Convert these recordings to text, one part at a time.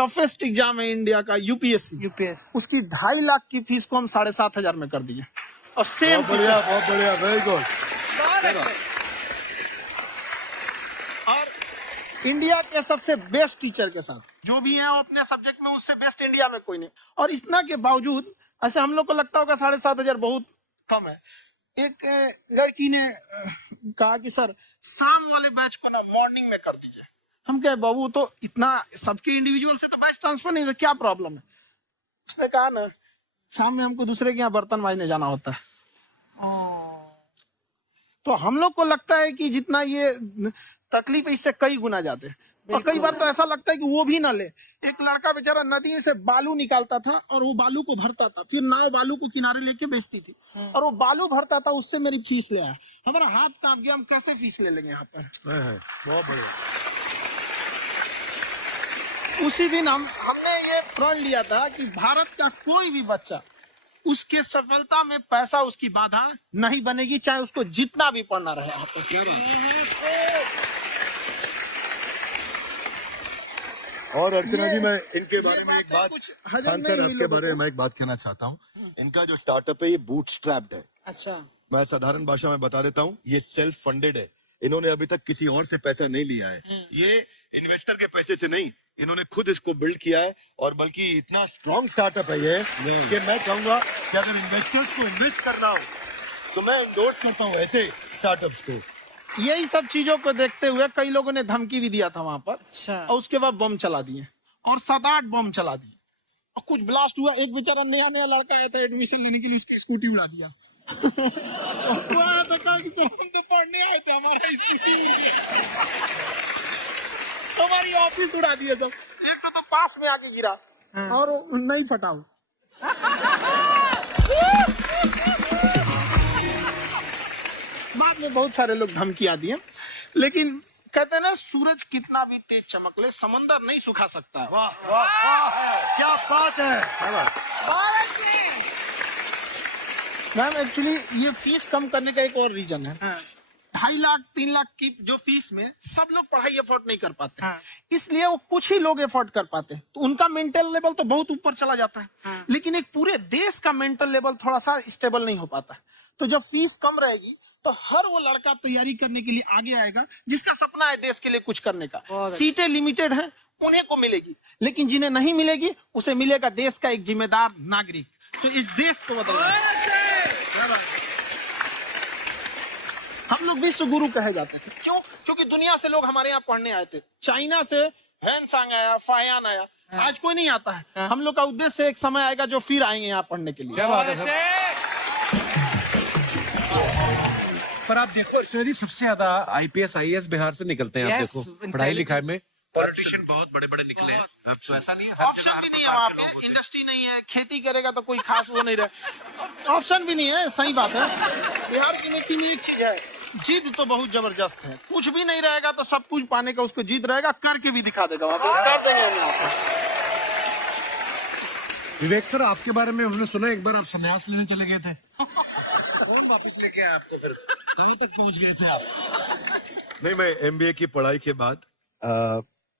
Toughest exam है India का, UPSC, उसकी 2.5 लाख की फीस को हम 7,500 में कर दिए। और सेम बहुत बढ़िया, वेरी गुड। और इंडिया के सबसे बेस्ट टीचर के साथ जो भी है वो अपने सब्जेक्ट में उससे बेस्ट इंडिया में कोई नहीं। और इतना के बावजूद ऐसे हम लोग को लगता होगा 7,500 बहुत कम है। एक लड़की ने कहा कि सर शाम वाले बैच को ना मॉर्निंग में कर दीजिए। हम कहे बाबू तो इतना सबके इंडिविजुअल से तो बैच ट्रांसफर नहीं, क्या प्रॉब्लम है? उसने कहा ना शाम में हमको दूसरे के यहाँ बर्तन मांजने जाना होता है। तो हम लोग को लगता है कि जितना ये तकलीफ है इससे कई गुना जाते हैं। और कई बार तो ऐसा लगता है कि वो भी ना ले। एक लड़का बेचारा नदी में से बालू निकालता था और वो बालू को भरता था, फिर नाव बालू को किनारे लेके बेचती थी और वो बालू भरता था, उससे मेरी फीस ले आया। हमारा हाथ कांप गया, हम कैसे फीस ले लेंगे यहाँ पर? बहुत बढ़िया। उसी दिन हमने ये प्रण लिया था कि भारत का कोई भी बच्चा उसके सफलता में पैसा उसकी बाधा नहीं बनेगी, चाहे उसको जितना भी पढ़ना रहे। और अर्चना जी, मैं इनके बारे में एक बात, खान सर आपके बारे में मैं एक बात कहना चाहता हूँ। इनका जो स्टार्टअप है ये बूटस्ट्रैप्ड है। अच्छा, मैं साधारण भाषा में बता देता हूँ, ये सेल्फ फंडेड है। इन्होंने अभी तक किसी और से पैसा नहीं लिया है, ये इन्वेस्टर के पैसे से नहीं, इन्होंने खुद इसको बिल्ड किया है। और बल्कि इतना स्ट्रॉन्ग स्टार्टअप है ये कि मैं कहूंगा कि अगर इन्वेस्टर्स को इन्वेस्ट करना हो तो मैं इंडोर्स करता हूँ ऐसे स्टार्टअप्स को। यही सब चीजों को देखते हुए कई लोगों ने धमकी भी दिया था वहां पर। अच्छा। और उसके बाद बम चला दिए और 7-8 बम चला दिए और कुछ ब्लास्ट हुआ। एक बेचारा नया लड़का आया था एडमिशन लेने के लिए, उसकी स्कूटी उड़ा दिया। वो आया था कहा कि हम तो पढ़ने आए थे, हमारा स्कूटी हमारी ऑफिस उड़ा दिए सब। एक तो पास में आके गिरा और नहीं फटा। बाद में बहुत सारे लोग धमकियां दिए, लेकिन कहते हैं ना सूरज कितना भी तेज चमक ले समंदर नहीं सुखा सकता। वाह वाह वाह, क्या बात है। मैम एक्चुअली ये फीस कम करने का एक और रीजन है। 2.5 लाख 3 लाख की जो फीस में सब लोग पढ़ाई अफोर्ड नहीं कर पाते। इसलिए वो कुछ ही लोग अफोर्ड कर पाते हैं, तो उनका मेंटल लेवल तो बहुत ऊपर चला जाता है। लेकिन एक पूरे देश का मेंटल लेवल थोड़ा सा स्टेबल नहीं हो पाता। तो जब फीस कम रहेगी तो हर वो लड़का तैयारी करने के लिए आगे आएगा जिसका सपना है देश के लिए कुछ करने का। सीटें लिमिटेड हैं, उन्हें को मिलेगी, लेकिन जिन्हें नहीं मिलेगी उसे मिलेगा देश का एक जिम्मेदार नागरिक। तो इस देश को बदलना। हम लोग विश्व गुरु कहे जाते थे, क्यों? क्योंकि दुनिया से लोग हमारे यहाँ पढ़ने आए थे। चाइना से हैंसांग आया, फायान आया, आज कोई नहीं आता है। हम लोग का उद्देश्य एक समय आएगा जो फिर आएंगे यहाँ पढ़ने के लिए। क्या बात है। पर आप देखो सर, सबसे ज्यादा आईपीएस आईएएस बिहार से निकलते हैं। आप देखो पढ़ाई लिखाई में पॉलिटिशियन बहुत बड़े बड़े निकले हैं। तो ऐसा नहीं है, ऑप्शन भी नहीं है वहाँ पे, इंडस्ट्री नहीं है, खेती करेगा तो कोई खास वो नहीं रहे, ऑप्शन भी नहीं है। सही बात है। बिहार की मिट्टी में एक चीज है, जिद तो बहुत जबरदस्त है। कुछ भी नहीं रहेगा तो सब कुछ पाने का उसको जिद रहेगा, करके भी दिखा देगा। वहाँ पे कर देंगे। विवेक सर, आपके बारे में हमने सुना एक बार आप संन्यास लेने चले गए थे। वापस लेके आए आप तो फिर कहाँ तक पहुँच गए थे आप? नहीं, मैं एमबीए की पढ़ाई के बाद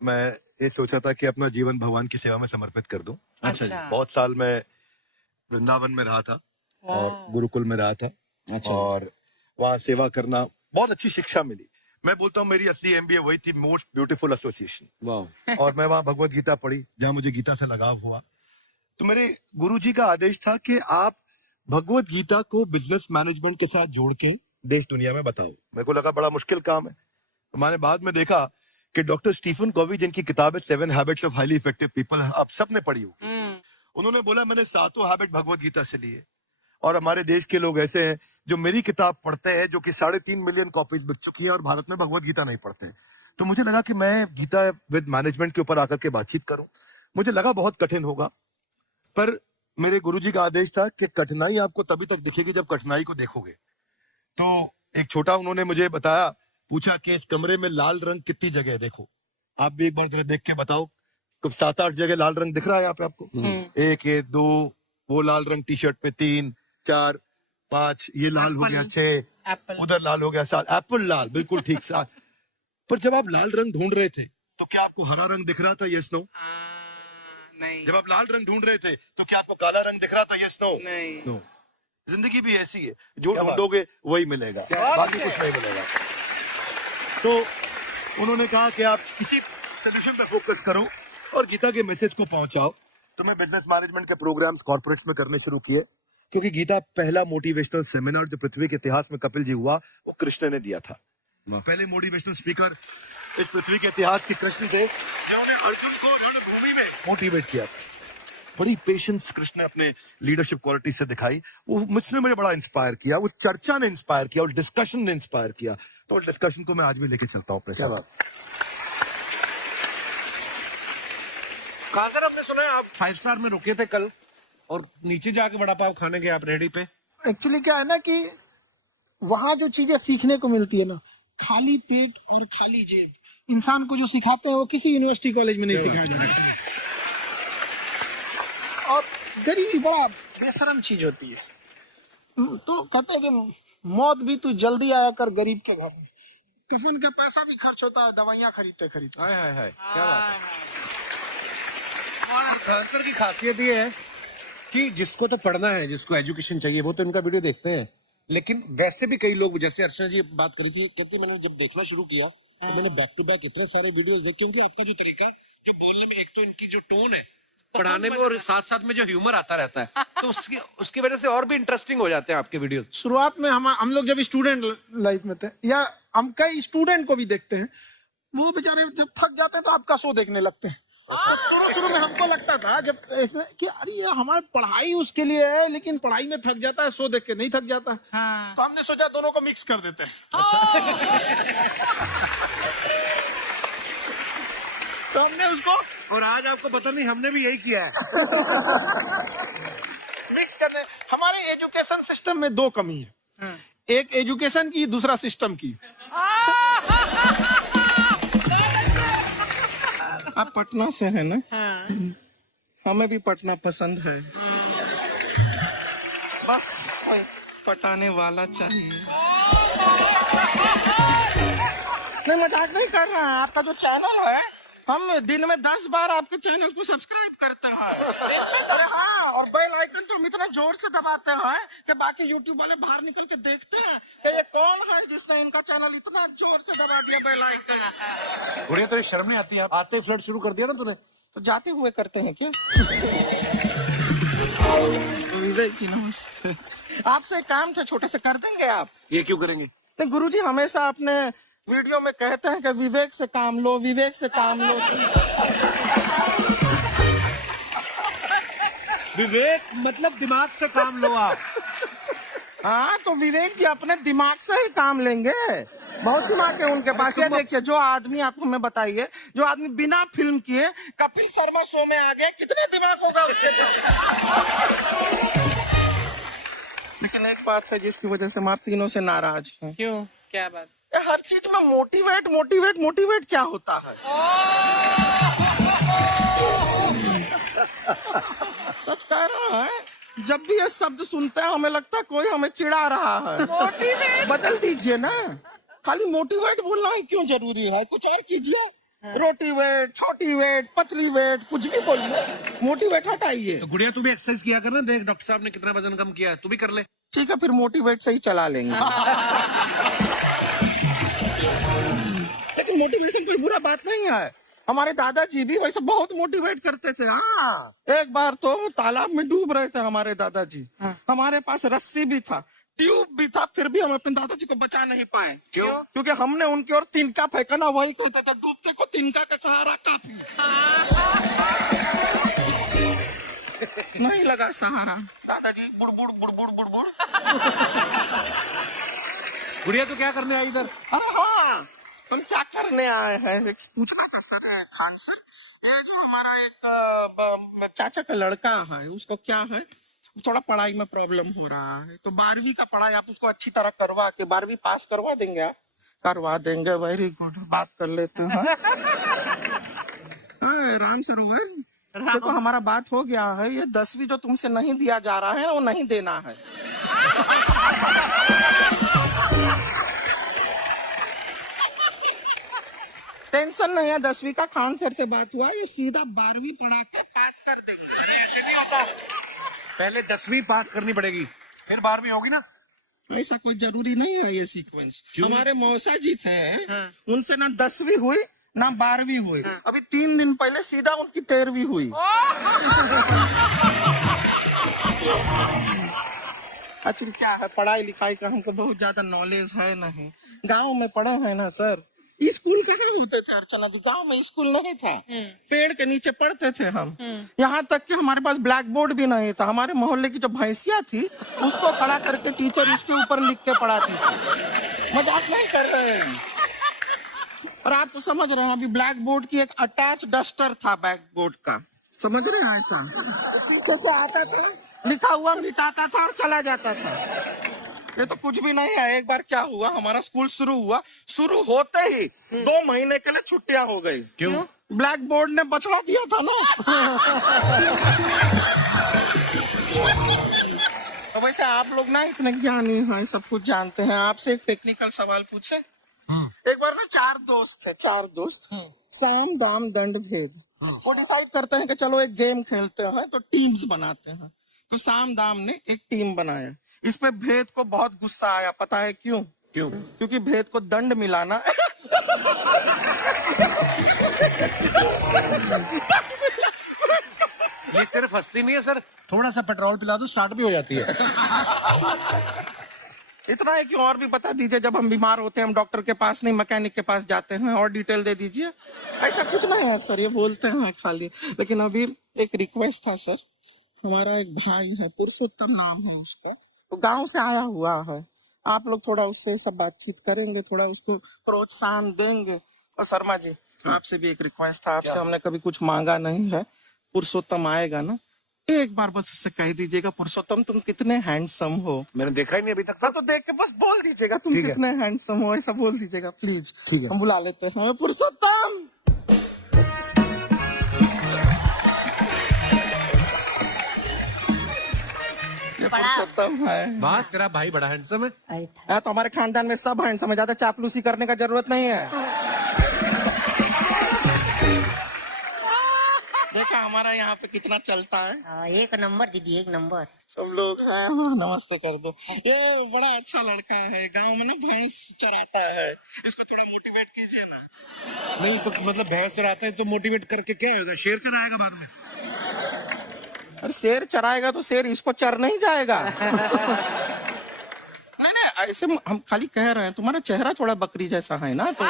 मैं ये सोचा था कि अपना जीवन भगवान की सेवा में समर्पित कर दूं। अच्छा। बहुत साल मैं वृंदावन में रहा था और गुरुकुल में रहा था। अच्छा। और वहाँ सेवा करना, बहुत अच्छी शिक्षा मिली। मैं बोलता हूँ मेरी असली एमबीए वही थी, मोस्ट ब्यूटीफुल एसोसिएशन। और मैं वहाँ भगवत गीता पढ़ी, जहाँ मुझे गीता से लगाव हुआ। तो मेरे गुरुजी का आदेश था कि आप भगवत गीता को बिजनेस मैनेजमेंट के साथ जोड़ के देश दुनिया में बताओ। मेरे को लगा बड़ा मुश्किल काम है। मैंने बाद में देखा कि डॉक्टर स्टीफन कोवी, जिनकी किताब है 7 habits of highly effective people, आप सबने पढ़ी होगी। उन्होंने बोला मैंने 7 हैबिट भगवत गीता से लिए। और हमारे देश के लोग ऐसे हैं जो मेरी किताब पढ़ते हैं, जो कि 3.5 मिलियन कॉपीज बिक चुकी हैं, और भारत में भगवत गीता नहीं पढ़ते हैं। तो मुझे लगा कि मैं गीता विद मैनेजमेंट के ऊपर आकर के बातचीत करूं। मुझे लगा बहुत कठिन होगा, पर मेरे गुरुजी का आदेश था कि कठिनाई आपको तभी तक दिखेगी जब कठिनाई को देखोगे। तो एक छोटा उन्होंने मुझे बताया, पूछा कि इस कमरे में लाल रंग कितनी जगह है, देखो। आप भी एक बार जरा देख के बताओ, तो 7-8 जगह लाल रंग दिख रहा है यहाँ पे आपको। 1 2 वो लाल रंग टी शर्ट पे, 3 4 5 ये लाल हो गया, 6 उधर लाल हो गया, 7 एप्पल लाल, बिल्कुल ठीक 7। पर जब आप लाल रंग ढूंढ रहे थे तो क्या आपको हरा रंग दिख रहा था? Yes no? नहीं। जब आप लाल रंग ढूंढ रहे थे तो क्या आपको काला रंग दिख रहा था? Yes no? नहीं। जिंदगी भी ऐसी है, जो ढूंढोगे वही मिलेगा, बाकी कुछ नहीं मिलेगा। तो उन्होंने कहा कि आप किसी सोल्यूशन पे फोकस करो और गीता के मैसेज को पहुंचाओ। तो मैं बिजनेस मैनेजमेंट के प्रोग्राम्स कॉर्पोरेट्स में करने शुरू किए, क्योंकि गीता पहला मोटिवेशनल सेमिनार जो पृथ्वी के इतिहास में कपिल जी हुआ, वो कृष्ण ने दिया था। पहले मोटिवेशनल स्पीकर इस पृथ्वी के इतिहास के कृष्ण थे, जिन्होंने अर्जुन को रणभूमि में मोटिवेट किया था। बड़ी पेशेंस कृष्ण ने अपने लीडरशिप क्वालिटी से दिखाई। वो मुझसे मुझे बड़ा इंस्पायर किया, वो चर्चा ने इंस्पायर किया और डिस्कशन ने इंस्पायर किया। तो डिस्कशन को मैं आज भी लेके चलता हूँ अपने साथ। खान सर, आपने सुना है आप 5 स्टार में रुके थे कल और नीचे जाके वड़ा पाव खाने गए आप रेडी पे? एक्चुअली क्या है ना कि वहां जो चीजें सीखने को मिलती है ना, खाली पेट और खाली जेब, इंसान को जो सिखाते हैं वो किसी यूनिवर्सिटी कॉलेज में नहीं सिखाया जाता। और गरीबी बड़ा बेशरम चीज होती है। तो कहते हैं कि मौत भी तू जल्दी आया कर गरीब के घर में। कफन का पैसा भी खर्च होता है, दवाइयां खरीदते खरीदते। हाय हाय हाय, क्या बात है। और खान सर की खासियत ये है कि जिसको तो पढ़ना है, जिसको एजुकेशन चाहिए, वो तो इनका वीडियो देखते हैं। लेकिन वैसे भी कई लोग, जैसे अर्चना जी बात करी थी, कहती मैंने जब देखना शुरू किया तो मैंने बैक टू बैक इतने सारे वीडियोस देखे, क्योंकि आपका जो तरीका है जो बोलने में, एक तो इनकी जो टोन है पढ़ाने में, और साथ साथ में जो ह्यूमर आता रहता है, तो उसकी वजह से और भी इंटरेस्टिंग हो जाते हैं आपके वीडियो। शुरुआत में हम लोग जब स्टूडेंट लाइफ में थे, या हम कई स्टूडेंट को भी देखते हैं, वो बेचारे जब थक जाते हैं तो आपका शो देखने लगते हैं। शुरू में हमको लगता था जब कि अरे ये हमारी पढ़ाई उसके लिए है, लेकिन पढ़ाई में थक जाता है, शो देख के नहीं थक जाता। तो हमने सोचा दोनों को मिक्स कर देते हैं। तो हमने उसको, और आज आपको पता नहीं, हमने भी यही किया है। मिक्स करते। हमारे एजुकेशन सिस्टम में दो कमी है, एक एजुकेशन की, दूसरा सिस्टम की। आप पटना से है ना? हमें भी पटना पसंद है, बस कोई पटाने वाला चाहिए। नहीं, मजाक नहीं कर रहा है। आपका जो चैनल है, हम दिन में 10 बार आपके चैनल को सब्सक्राइब करते हैं। अरे हाँ, और बेल आइकन तो हम इतना जोर से दबाते हैं कि बाकी यूट्यूब वाले बाहर निकल के देखते हैं कि ये कौन है जिसने इनका चैनल इतना जोर से दबा दिया बेल आइकन। बुढ़िया, तो शर्म नहीं आती? आप आते ही फ्लर्ट शुरू कर दिया ना तूने। तो जाते हुए करते हैं क्या? विवेक जी नमस्ते। आपसे काम था, छोटे से कर देंगे आप? ये क्यों करेंगे? नहीं गुरुजी, हमेशा अपने वीडियो में कहते हैं कि विवेक से काम लो, विवेक से काम लो। विवेक मतलब दिमाग से काम लो आप। हाँ, तो विवेक जी अपने दिमाग से ही काम लेंगे। बहुत दिमाग है उनके पास। ये देखिए, जो आदमी, आप हमें बताइए, जो आदमी बिना फिल्म किए कपिल शर्मा शो में आ गया, कितने दिमाग होगा उसके पास? लेकिन एक बात है जिसकी वजह से हम आप तीनों से नाराज हैं। क्यों? क्या बात? हर चीज में मोटिवेट मोटिवेट मोटिवेट क्या होता है? सच कह रहा है, जब भी ये शब्द सुनते हैं हमें लगता है कोई हमें चिढ़ा रहा है। बदल दीजिए ना, खाली मोटिवेट बोलना ही क्यों जरूरी है? कुछ और कीजिए। रोटी वेट, छोटी वेट, पतली वेट, कुछ भी बोलिए, मोटिवेट हटाइए। तो गुड़िया, तू भी एक्सरसाइज किया कर ना, देख डॉक्टर साहब ने कितना वजन कम किया है, तू भी कर ले। ठीक है, फिर मोटिवेट से ही चला लेंगे। लेकिन मोटिवेशन कोई बुरा बात नहीं है। हमारे दादाजी भी वैसे बहुत मोटिवेट करते थे। हाँ, एक बार तो तालाब में डूब रहे थे हमारे दादाजी। हमारे पास रस्सी भी था, ट्यूब भी था, फिर भी हम अपने दादाजी को बचा नहीं पाए। क्यों? क्योंकि हमने उनकी ओर तिनका फेंका ना, वही कहते थे डूबते को तिनका का सहारा काफी। नहीं लगा सहारा, दादाजी बुड़बुड़ बुड़बुड़ बुड़बुड़। गुड़िया, तू क्या करने आई इधर? अरे हाँ, हम क्या करने आए हैं? पूछना था सर, खान सर, ये जो हमारा एक चाचा का लड़का है, उसको क्या है, थोड़ा पढ़ाई में प्रॉब्लम हो रहा है। तो 12वीं का पढ़ाई आप उसको अच्छी तरह करवा के 12वीं पास करवा देंगे आप? करवा देंगे, वेरी गुड, बात कर लेते हैं। राम सरोवर, देखो हमारा बात हो गया है। ये 10वीं जो तुमसे नहीं दिया जा रहा है, वो नहीं देना है। टेंशन नहीं है, 10वीं का खान सर से बात हुआ, ये सीधा 12वीं पढ़ा के पास कर देंगे। ऐसे नहीं होता, पहले 10वीं पास करनी पड़ेगी, फिर 12वीं होगी ना। ऐसा कोई जरूरी नहीं है ये सीक्वेंस। हमारे मौसा जी थे, उनसे ना 10वीं हुई ना 12वीं हुई, अभी 3 दिन पहले सीधा उनकी 13वीं हुई। एक्चुअली क्या है, पढ़ाई लिखाई का हमको बहुत ज्यादा नॉलेज है नहीं, गांव में पढ़े हैं ना सर। स्कूल कहाँ होते थे अर्चना जी, गांव में स्कूल नहीं था, पेड़ के नीचे पढ़ते थे हम। यहाँ तक कि हमारे पास ब्लैक बोर्ड भी नहीं था, हमारे मोहल्ले की जो भैंसिया थी उसको खड़ा करके टीचर उसके ऊपर लिख के पढ़ाती थी। मजाक नहीं कर रहे हैं। और आप तो समझ रहे हैं, अभी ब्लैक बोर्ड की एक अटैच डस्टर था बैक बोर्ड का, समझ रहे हैं, ऐसा पीछे से आता था, लिखा हुआ मिटाता था और चला जाता था। ये तो कुछ भी नहीं है। एक बार क्या हुआ, हमारा स्कूल शुरू हुआ, शुरू होते ही 2 महीने के लिए छुट्टियां हो गई। क्यों? ब्लैक बोर्ड ने बछड़ा दिया था ना। तो वैसे आप लोग ना इतने ज्ञानी हैं, सब कुछ जानते हैं, आपसे एक टेक्निकल सवाल पूछे। एक बार ना 4 दोस्त थे, 4 दोस्त, साम दाम दंड भेद, वो डिसाइड करते हैं कि चलो एक गेम खेलते हैं, तो टीम्स बनाते हैं। तो साम दाम ने एक टीम बनाया, इस पे भेद को बहुत गुस्सा आया, पता है क्यों? क्यों? क्योंकि भेद को दंड मिलाना ये सिर्फ हंसती नहीं है सर, थोड़ा सा पेट्रोल पिला दो स्टार्ट भी हो जाती है। इतना है कि और भी बता दीजिए, जब हम बीमार होते हैं हम डॉक्टर के पास नहीं मैकेनिक के पास जाते हैं, और डिटेल दे दीजिए। ऐसा कुछ नहीं है सर, ये बोलते हैं खाली। लेकिन अभी एक रिक्वेस्ट था सर, हमारा एक भाई है, पुरुषोत्तम नाम है उसका, तो गांव से आया हुआ है, आप लोग थोड़ा उससे सब बातचीत करेंगे, थोड़ा उसको प्रोत्साहन देंगे। और शर्मा जी आपसे भी एक रिक्वेस्ट था, आपसे हमने कभी कुछ मांगा नहीं है, पुरुषोत्तम आएगा ना, एक बार बस उससे कह दीजिएगा, पुरुषोत्तम तुम कितने हैंडसम हो। मैंने देखा ही नहीं अभी तक। तो देख के बस बोल दीजिएगा तुम कितने हैंडसम हो, ऐसा बोल दीजिएगा प्लीज। ठीक है, हम बुला लेते हैं पुरुषोत्तम। पुरुषोत्तम है। बात तेरा भाई बड़ा हैंडसम है। तो हमारे खानदान में सब हैंडसम है, ज्यादा चापलूसी करने का जरूरत नहीं है। देखा हमारा यहाँ पे कितना चलता है। एक नंबर दीदी, एक नंबर। सब लोग हैं, हाँ, नमस्ते कर दो। ये बड़ा अच्छा लड़का है, गांव में ना भैंस चराता है, इसको थोड़ा मोटिवेट कीजिए ना। नहीं तो मतलब भैंस चराता है तो मोटिवेट करके क्या होगा, शेर चराएगा बाद में। अरे शेर चराएगा तो शेर इसको चर नहीं जाएगा। नहीं नहीं, ऐसे हम खाली कह रहे हैं, तुम्हारा चेहरा थोड़ा बकरी जैसा है ना, तो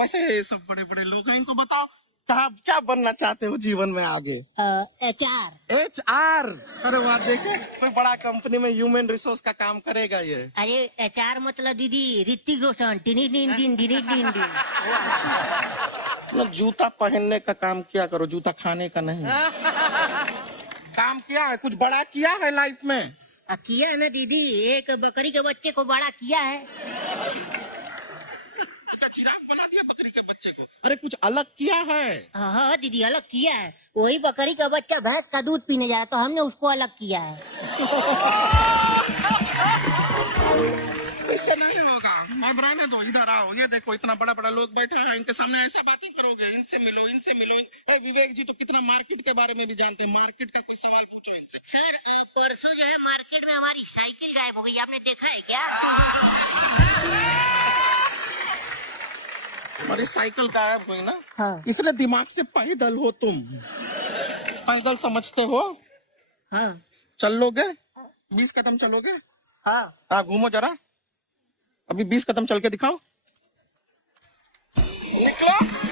वैसे ये सब बड़े बड़े लोग हैं, इनको बताओ कहा क्या बनना चाहते हो जीवन में आगे? HR। HR? अरे वाह, देखे कोई बड़ा कंपनी में ह्यूमन रिसोर्स का काम करेगा ये। अरे HR मतलब दीदी ऋतिक रोशन, टिनी दिन दिन दिनी दिन दिन। जूता पहनने का काम किया करो, जूता खाने का नहीं। काम किया है, कुछ बड़ा किया है लाइफ में? किया है ना दीदी, एक बकरी के बच्चे को बड़ा किया है। जिराफ बना दिया बकरी के बच्चे को। अरे कुछ अलग किया है? हाँ दीदी, अलग किया है। वही बकरी का बच्चा भैंस का दूध पीने जा रहा, तो हमने उसको अलग किया है। इससे नहीं होगा, अब रहने दो, इधर आओ। ये देखो इतना बड़ा बड़ा लोग बैठा है, इनके सामने ऐसा बातें करोगे, इनसे मिलो इनसे मिलो। विवेक जी तो कितना मार्केट के बारे में भी जानते हैं, मार्केट का कोई सवाल पूछो इनसे। सर परसों जो है मार्केट में हमारी साइकिल गायब हो गई, आपने देखा है क्या? हमारी साइकिल गायब हुई ना? हाँ। इसलिए दिमाग से पैदल हो तुम, पैदल समझते हो? हाँ। चल लोगे 20 कदम चलोगे? हाँ। घूमो जरा, अभी 20 कदम चल के दिखाओ। निकलो।